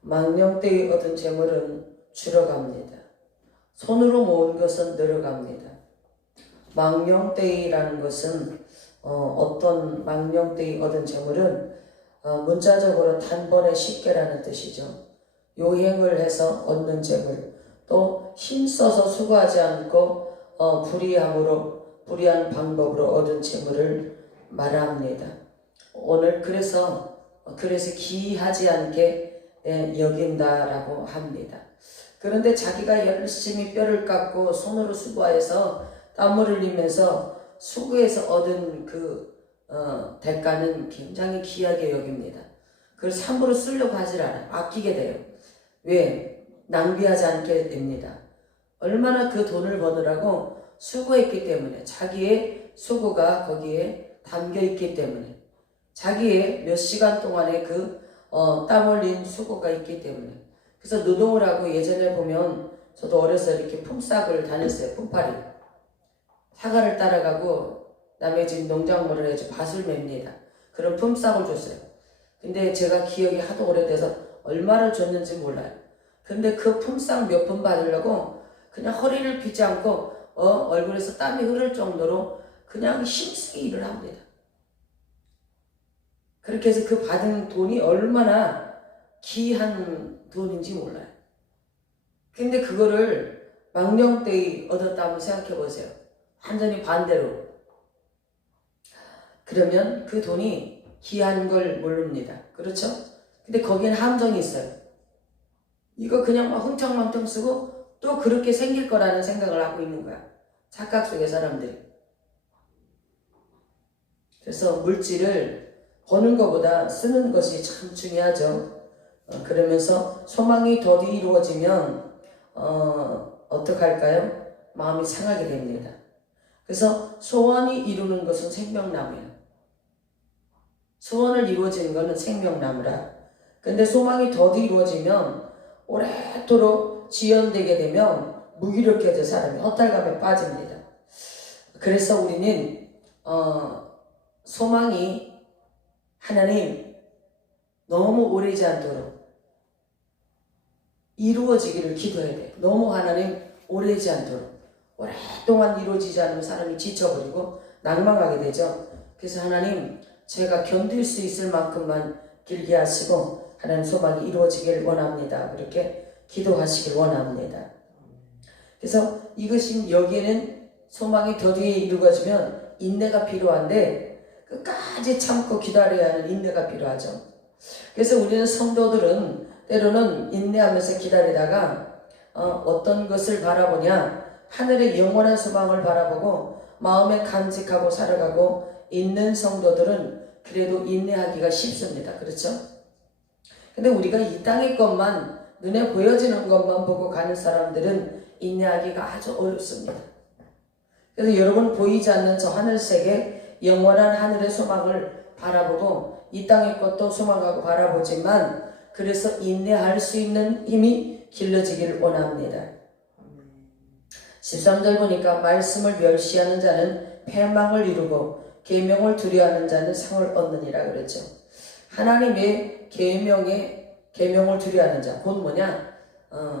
망령 때에 얻은 재물은 줄어갑니다. 손으로 모은 것은 늘어갑니다. 망령 때이라는 것은 어떤 망령 때에 얻은 재물은 문자적으로 단번에 쉽게라는 뜻이죠. 요행을 해서 얻는 재물, 또 힘써서 수고하지 않고 불의한 방법으로 얻은 재물을 말합니다. 오늘 그래서 기이하지 않게 여긴다라고 합니다. 그런데 자기가 열심히 뼈를 깎고 손으로 수고해서 땀을 흘리면서 수고해서 얻은 대가는 굉장히 귀하게 여깁니다. 그래서 함부로 쓰려고 하질 않아요. 아끼게 돼요. 왜? 낭비하지 않게 됩니다. 얼마나 그 돈을 버느라고 수고했기 때문에, 자기의 수고가 거기에 담겨 있기 때문에, 자기의 몇 시간 동안의 땀 흘린 수고가 있기 때문에. 그래서 노동을 하고, 예전에 보면 저도 어려서 이렇게 품삯을 다녔어요. 품팔이. 사과를 따라가고 남의 집 농작물을 해서 밭을 맵니다. 그런 품삯을 줬어요. 근데 제가 기억이 하도 오래돼서 얼마를 줬는지 몰라요. 근데 그 품삯 몇 푼 받으려고 그냥 허리를 펴지 않고 얼굴에서 땀이 흐를 정도로 그냥 힘쓰게 일을 합니다. 그렇게 해서 그 받은 돈이 얼마나 귀한 돈인지 몰라요. 근데 그거를 망령 때에 얻었다 한번 생각해 보세요. 완전히 반대로. 그러면 그 돈이 귀한 걸 모릅니다. 그렇죠? 근데 거기엔 함정이 있어요. 이거 그냥 막 흥청망청 쓰고 또 그렇게 생길 거라는 생각을 하고 있는 거야. 착각 속의 사람들이. 그래서 물질을 버는 것보다 쓰는 것이 참 중요하죠. 그러면서 소망이 더디 이루어지면 어떡할까요? 마음이 상하게 됩니다. 그래서 소원이 이루는 것은 생명나무예요. 소원을 이루어지는 것은 생명나무라. 근데 소망이 더디 이루어지면 오래도록 지연되게 되면 무기력해져 사람이 허탈감에 빠집니다. 그래서 우리는 소망이 하나님 너무 오래지 않도록 이루어지기를 기도해야 돼요. 너무 하나님 오래지 않도록. 오랫동안 이루어지지 않으면 사람이 지쳐버리고 낭망하게 되죠. 그래서 하나님, 제가 견딜 수 있을 만큼만 길게 하시고 하나님 소망이 이루어지길 원합니다. 그렇게 기도하시길 원합니다. 그래서 이것이 여기에는 소망이 더디 이루어지면 인내가 필요한데 끝까지 참고 기다려야 하는 인내가 필요하죠. 그래서 우리는 성도들은 때로는 인내하면서 기다리다가 어떤 것을 바라보냐, 하늘의 영원한 소망을 바라보고 마음에 간직하고 살아가고 있는 성도들은 그래도 인내하기가 쉽습니다. 그렇죠? 근데 우리가 이 땅의 것만, 눈에 보여지는 것만 보고 가는 사람들은 인내하기가 아주 어렵습니다. 그래서 여러분, 보이지 않는 저 하늘색의 영원한 하늘의 소망을 바라보고 이 땅의 것도 소망하고 바라보지만, 그래서 인내할 수 있는 힘이 길러지기를 원합니다. 13절 보니까 말씀을 멸시하는 자는 패망을 이루고 계명을 두려워하는 자는 상을 얻느니라 그랬죠. 하나님의 계명을 두려워하는 자, 곧 뭐냐?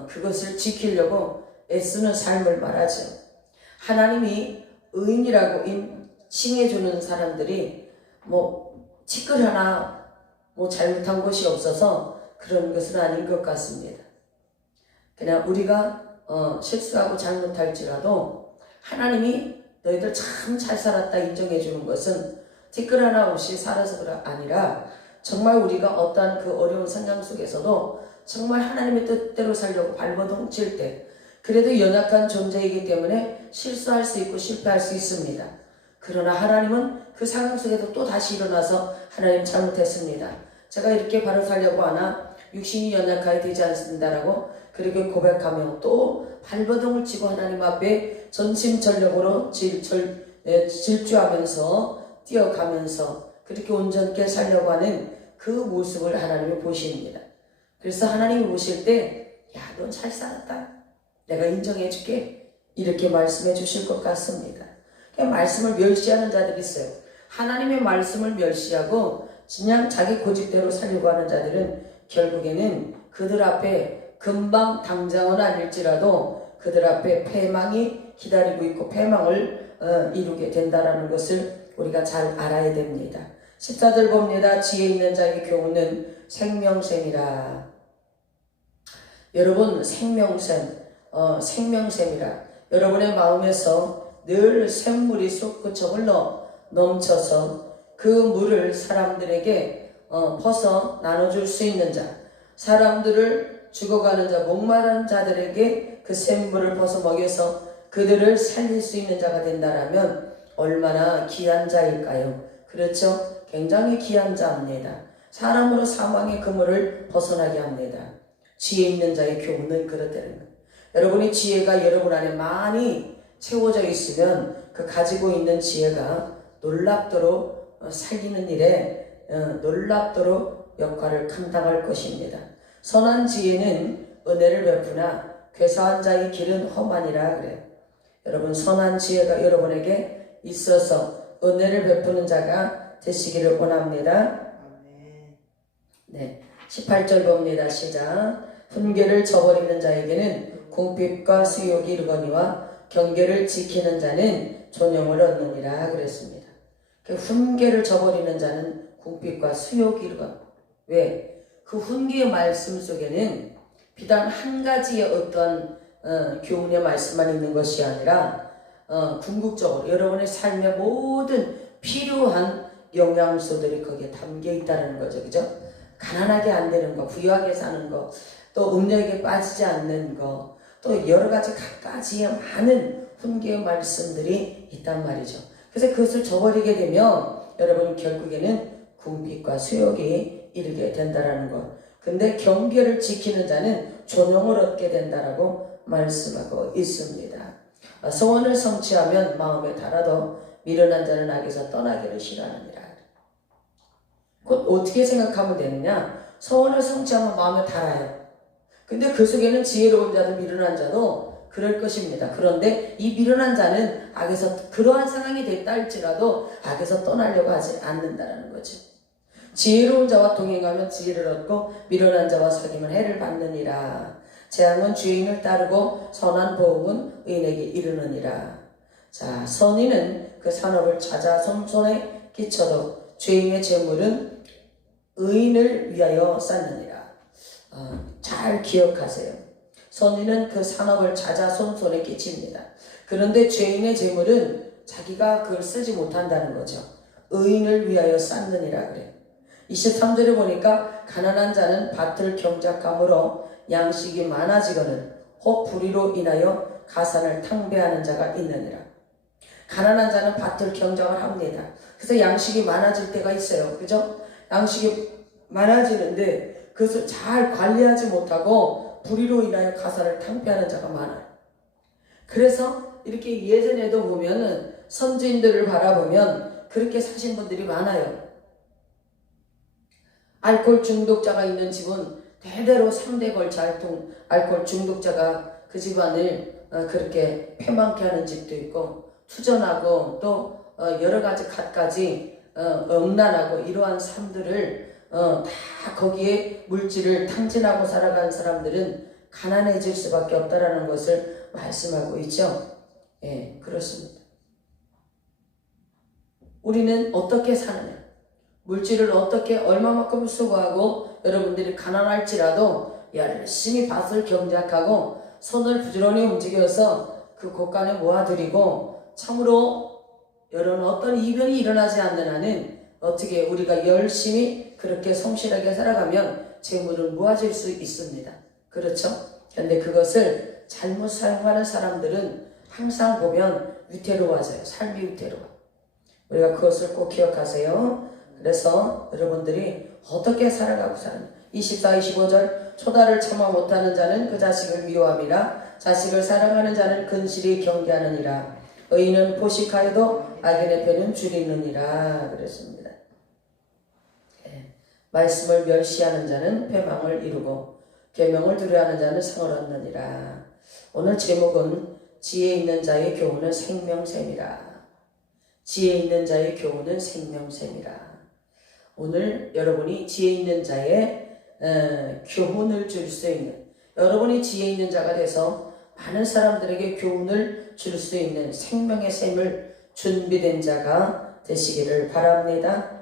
그것을 지키려고 애쓰는 삶을 말하죠. 하나님이 의인이라고 칭해주는 사람들이 티끌 하나 잘못한 것이 없어서 그런 것은 아닌 것 같습니다. 그냥 우리가 실수하고 잘못할지라도 하나님이 너희들 참 잘 살았다 인정해 주는 것은 티끌 하나 없이 살아서가 아니라 정말 우리가 어떠한 그 어려운 상황 속에서도 정말 하나님의 뜻대로 살려고 발버둥 칠 때 그래도 연약한 존재이기 때문에 실수할 수 있고 실패할 수 있습니다. 그러나 하나님은 그 상황 속에도 또 다시 일어나서 하나님 잘못했습니다. 제가 이렇게 바로 살려고 하나 육신이 연약하게 되지 않습니다라고 그렇게 고백하며 또 발버둥을 치고 하나님 앞에 전심전력으로 질주하면서 뛰어가면서 그렇게 온전케 살려고 하는 그 모습을 하나님이 보십니다. 그래서 하나님이 보실 때, 야, 넌 잘 살았다. 내가 인정해 줄게. 이렇게 말씀해 주실 것 같습니다. 그냥 말씀을 멸시하는 자들이 있어요. 하나님의 말씀을 멸시하고 그냥 자기 고집대로 살려고 하는 자들은 결국에는 그들 앞에 금방 당장은 아닐지라도 그들 앞에 패망이 기다리고 있고 패망을 이루게 된다라는 것을 우리가 잘 알아야 됩니다. 14절 봅니다. 지혜 있는 자의 교훈은 생명샘이라. 여러분, 생명샘이라. 여러분의 마음에서 늘 샘물이 솟구쳐 흘러 넘쳐서 그 물을 사람들에게 퍼서 나눠줄 수 있는 자, 사람들을 죽어가는 자, 목마른 자들에게 그 샘물을 퍼서 먹여서 그들을 살릴 수 있는 자가 된다라면 얼마나 귀한 자일까요? 그렇죠? 굉장히 귀한 자입니다. 사람으로 사망의 그물을 벗어나게 합니다. 지혜 있는 자의 교훈은 그렇다는 거예요. 여러분이 지혜가 여러분 안에 많이 채워져 있으면 그 가지고 있는 지혜가 놀랍도록 살리는 일에 놀랍도록 역할을 감당할 것입니다. 선한 지혜는 은혜를 베푸나 괴사한 자의 길은 험하니라 그래요. 여러분, 선한 지혜가 여러분에게 있어서 은혜를 베푸는 자가 되시기를 원합니다. 네, 18절 봅니다. 시작. 훈계를 저버리는 자에게는 궁핍과 수욕이 이르거니와 경계를 지키는 자는 존영을 얻느니라 그랬습니다. 그 훈계를 저버리는 자는 궁핍과 수욕이 이르거니. 왜? 그 훈계의 말씀 속에는 비단 한 가지의 어떤 교훈의 말씀만 있는 것이 아니라 궁극적으로 여러분의 삶의 모든 필요한 영양소들이 거기에 담겨 있다는 거죠. 그죠? 가난하게 안 되는 거, 부유하게 사는 거, 또 음력에 빠지지 않는 거, 또 여러 가지 갖가지의 많은 훈계의 말씀들이 있단 말이죠. 그래서 그것을 저버리게 되면 여러분 결국에는 궁핍과 수욕이 이르게 된다라는 것. 근데 경계를 지키는 자는 존영을 얻게 된다라고 말씀하고 있습니다. 소원을 성취하면 마음에 달아도 미련한 자는 악에서 떠나기를 싫어하느니라. 곧 어떻게 생각하면 되느냐? 소원을 성취하면 마음에 달아요. 근데 그 속에는 지혜로운 자도 미련한 자도 그럴 것입니다. 그런데 이 미련한 자는 악에서 그러한 상황이 됐다 할지라도 악에서 떠나려고 하지 않는다는 거죠. 지혜로운 자와 동행하면 지혜를 얻고 미련한 자와 사귀면 해를 받느니라. 재앙은 주인을 따르고 선한 보응은 의인에게 이르느니라. 자, 선인은 그 산업을 찾아 손에 끼쳐도 죄인의 재물은 의인을 위하여 쌓느니라. 잘 기억하세요. 선인은 그 산업을 찾아 손에 끼칩니다. 그런데 죄인의 재물은 자기가 그걸 쓰지 못한다는 거죠. 의인을 위하여 쌓느니라 그래요. 23절에 보니까 가난한 자는 밭을 경작함으로 양식이 많아지거늘 혹 불의로 인하여 가산을 탕배하는 자가 있느니라. 가난한 자는 밭을 경작을 합니다. 그래서 양식이 많아질 때가 있어요. 그죠? 양식이 많아지는데 그것을 잘 관리하지 못하고 불의로 인하여 가산을 탕배하는 자가 많아요. 그래서 이렇게 예전에도 보면은 선지인들을 바라보면 그렇게 사신 분들이 많아요. 알코올 중독자가 있는 집은 대대로 3대 걸쳐 알코올 중독자가 그 집안을 그렇게 패망케 하는 집도 있고, 투전하고 또 여러 가지 갖가지 음란하고 이러한 삶들을 다 거기에 물질을 탕진하고 살아가는 사람들은 가난해질 수밖에 없다라는 것을 말씀하고 있죠. 예, 그렇습니다. 우리는 어떻게 사느냐? 물질을 어떻게 얼마만큼 수고하고 여러분들이 가난할지라도 열심히 밭을 경작하고 손을 부지런히 움직여서 그 곳간에 모아드리고 참으로 여러분 어떤 이변이 일어나지 않는 한은 어떻게 우리가 열심히 그렇게 성실하게 살아가면 재물은 모아질 수 있습니다. 그렇죠? 그런데 그것을 잘못 사용하는 사람들은 항상 보면 위태로워져요. 삶이 위태로워. 우리가 그것을 꼭 기억하세요. 그래서 여러분들이 어떻게 살아가고 사는 24, 25절 초다를 참아 못하는 자는 그 자식을 미워함이라 자식을 사랑하는 자는 근실히 경계하느니라 의인은 포식하여도 악인의 편은 줄이느니라 그랬습니다. 네. 말씀을 멸시하는 자는 패망을 이루고 계명을 두려워하는 자는 상을 얻느니라. 오늘 제목은 지혜 있는 자의 교훈은 생명샘이라. 지혜 있는 자의 교훈은 생명샘이라. 오늘 여러분이 지혜 있는 자의 교훈을 줄 수 있는, 여러분이 지혜 있는 자가 돼서 많은 사람들에게 교훈을 줄 수 있는 생명의 샘을 준비된 자가 되시기를 바랍니다.